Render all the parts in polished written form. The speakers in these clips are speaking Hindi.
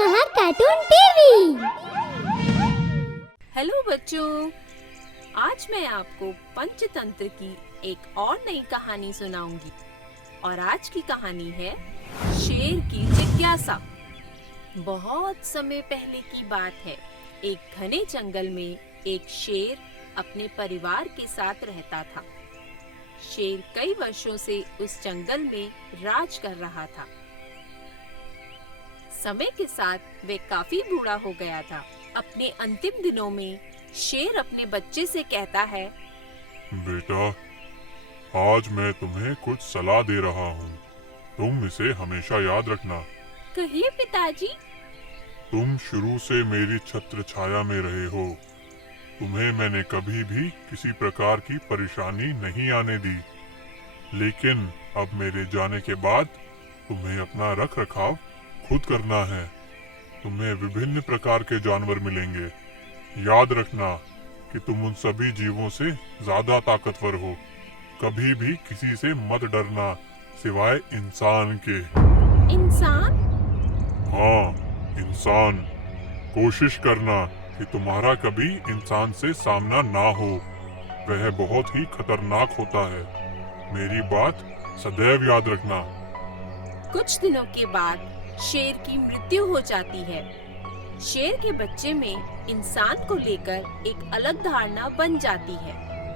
Mahar cartoon TV. हेलो बच्चों, आज मैं आपको पंचतंत्र की एक और नई कहानी सुनाऊंगी और आज की कहानी है शेर की जिज्ञासा। बहुत समय पहले की बात है। एक घने जंगल में एक शेर अपने परिवार के साथ रहता था। शेर कई वर्षों से उस जंगल में राज कर रहा था। समय के साथ वह काफी बूढ़ा हो गया था। अपने अंतिम दिनों में शेर अपने बच्चे से कहता है, बेटा, आज मैं तुम्हें कुछ सलाह दे रहा हूँ। तुम इसे हमेशा याद रखना। कहिए पिताजी। तुम शुरू से मेरी छत्र छाया में रहे हो। तुम्हें मैंने कभी भी किसी प्रकार की परेशानी नहीं आने दी, लेकिन अब मेरे जाने के बाद तुम्हें अपना रख रखाव खुद करना है। तुम्हें विभिन्न प्रकार के जानवर मिलेंगे। याद रखना कि तुम उन सभी जीवों से ज्यादा ताकतवर हो। कभी भी किसी से मत डरना सिवाय इंसान के। इंसान? हाँ, इंसान। कोशिश करना कि तुम्हारा कभी इंसान से सामना ना हो। वह बहुत ही खतरनाक होता है। मेरी बात सदैव याद रखना। कुछ दिनों के बाद शेर की मृत्यु हो जाती है। शेर के बच्चे में इंसान को लेकर एक अलग धारणा बन जाती है।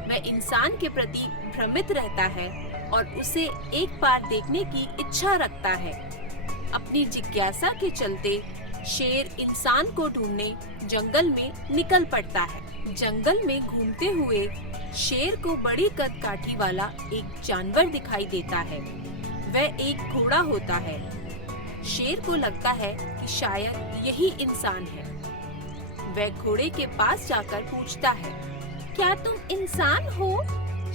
वह इंसान के प्रति भ्रमित रहता है और उसे एक बार देखने की इच्छा रखता है। अपनी जिज्ञासा के चलते शेर इंसान को ढूंढने जंगल में निकल पड़ता है। जंगल में घूमते हुए शेर को बड़ी कद काठी वाला एक जानवर दिखाई देता है। वह एक घोड़ा होता है। शेर को लगता है कि शायद यही इंसान है। वह घोड़े के पास जाकर पूछता है, क्या तुम इंसान हो?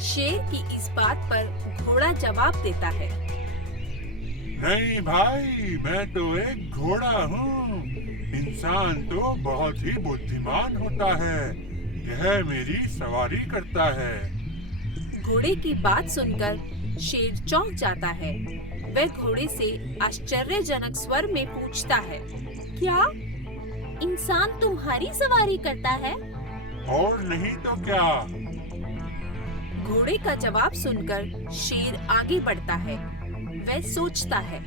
शेर की इस बात पर घोड़ा जवाब देता है, नहीं भाई, मैं तो एक घोड़ा हूँ। इंसान तो बहुत ही बुद्धिमान होता है। यह मेरी सवारी करता है। घोड़े की बात सुनकर शेर चौंक जाता है। वह घोड़े से आश्चर्यजनक स्वर में पूछता है, क्या इंसान तुम्हारी सवारी करता है? और नहीं तो क्या। घोड़े का जवाब सुनकर शेर आगे बढ़ता है। वह सोचता है,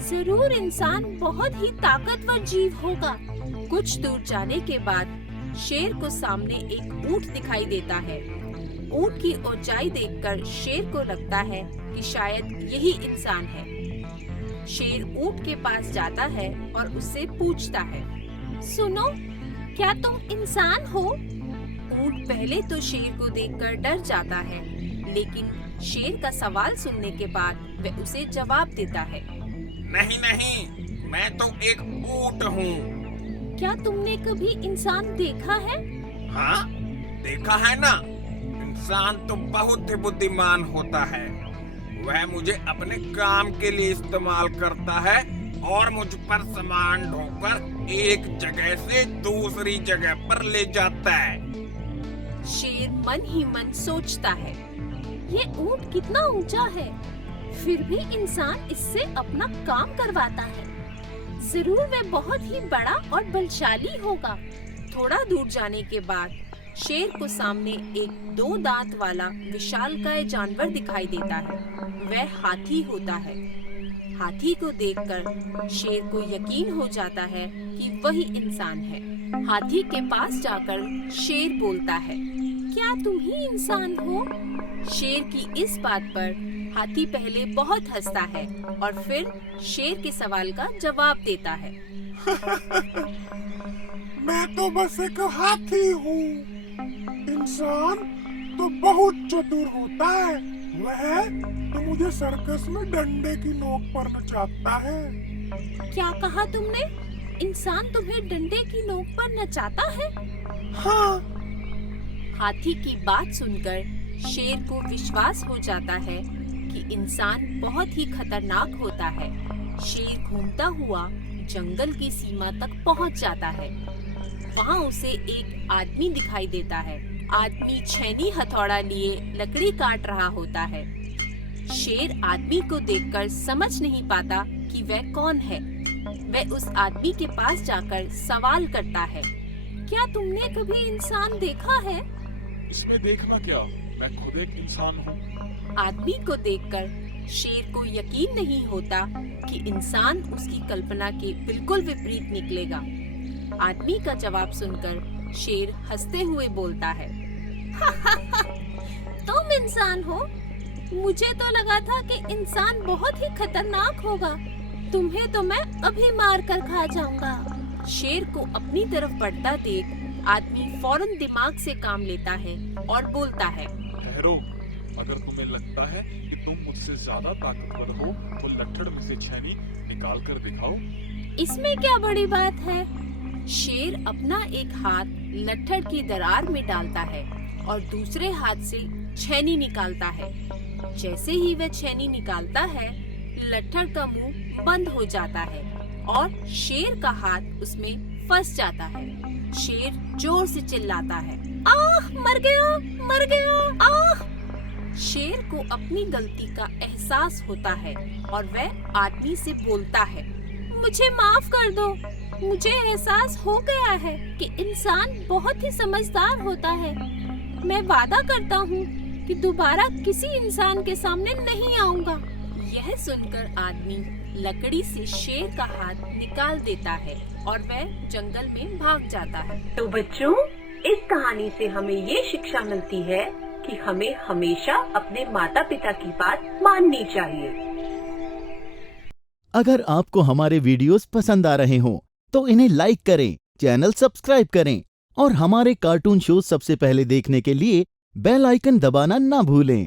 जरूर इंसान बहुत ही ताकतवर जीव होगा। कुछ दूर जाने के बाद शेर को सामने एक ऊंट दिखाई देता है। ऊंट की ऊंचाई देखकर शेर को लगता है कि शायद यही इंसान है। शेर ऊंट के पास जाता है और उससे पूछता है, सुनो, क्या तुम इंसान हो? ऊंट पहले तो शेर को देखकर डर जाता है, लेकिन शेर का सवाल सुनने के बाद वह उसे जवाब देता है, नहीं नहीं, मैं तो एक ऊंट हूँ। क्या तुमने कभी इंसान देखा है? हाँ, देखा है ना। इंसान तो बहुत ही बुद्धिमान होता है। वह मुझे अपने काम के लिए इस्तेमाल करता है और मुझ पर सामान ढोकर एक जगह से दूसरी जगह पर ले जाता है। शेर मन ही मन सोचता है, ये ऊंट कितना ऊंचा है, फिर भी इंसान इससे अपना काम करवाता है। जरूर वह बहुत ही बड़ा और बलशाली होगा। थोड़ा दूर जाने के बाद शेर को सामने एक 2 दांत वाला विशालकाय जानवर दिखाई देता है। वह हाथी होता है। हाथी को देखकर शेर को यकीन हो जाता है कि वही इंसान है। हाथी के पास जाकर शेर बोलता है, क्या तुम ही इंसान हो? शेर की इस बात पर हाथी पहले बहुत हंसता है और फिर शेर के सवाल का जवाब देता है, मैं तो बस एक हाथी हूँ। इंसान तो बहुत चतुर होता है। वह तो मुझे सर्कस में डंडे की नोक पर नचाता है। क्या कहा तुमने? इंसान तुम्हें डंडे की नोक पर नचाता है? हाँ। हाथी की बात सुनकर शेर को विश्वास हो जाता है कि इंसान बहुत ही खतरनाक होता है। शेर घूमता हुआ जंगल की सीमा तक पहुंच जाता है। वहां उसे एक आदमी दिखाई देता है। आदमी छैनी हथौड़ा लिए लकड़ी काट रहा होता है। शेर आदमी को देखकर समझ नहीं पाता कि वह कौन है। वह उस आदमी के पास जाकर सवाल करता है, क्या तुमने कभी इंसान देखा है? इसमें देखना क्या, मैं खुद एक इंसान हूँ। आदमी को देखकर शेर को यकीन नहीं होता कि इंसान उसकी कल्पना के बिल्कुल विपरीत निकलेगा। आदमी का जवाब सुनकर शेर हंसते हुए बोलता है, तुम इंसान हो? मुझे तो लगा था कि इंसान बहुत ही खतरनाक होगा। तुम्हें तो मैं अभी मार कर खा जाऊंगा। शेर को अपनी तरफ बढ़ता देख आदमी फौरन दिमाग से काम लेता है और बोलता है, ठहरो, अगर तुम्हें लगता है कि तुम मुझसे ज्यादा ताकतवर हो तो लट्ठड़ में से छेनी निकाल कर दिखाओ। इसमें क्या बड़ी बात है? शेर अपना एक हाथ लट्ठड़ की दरार में डालता है और दूसरे हाथ से छेनी निकालता है। जैसे ही वह छेनी निकालता है, लट्ठड़ का मुंह बंद हो जाता है और शेर का हाथ उसमें फंस जाता है। शेर जोर से चिल्लाता है, आह, मर गया, मर गया, आह! शेर को अपनी गलती का एहसास होता है और वह आदमी से बोलता है, मुझे माफ कर दो। मुझे एहसास हो गया है कि इंसान बहुत ही समझदार होता है। मैं वादा करता हूँ कि दोबारा किसी इंसान के सामने नहीं आऊंगा। यह सुनकर आदमी लकड़ी से शेर का हाथ निकाल देता है और वह जंगल में भाग जाता है। तो बच्चों, इस कहानी से हमें ये शिक्षा मिलती है कि हमें हमेशा अपने माता पिता की बात माननी चाहिए। अगर आपको हमारे वीडियोस पसंद आ रहे हों, तो इन्हें लाइक करें, चैनल सब्सक्राइब करें और हमारे कार्टून शो सबसे पहले देखने के लिए बेल आइकन दबाना ना भूलें।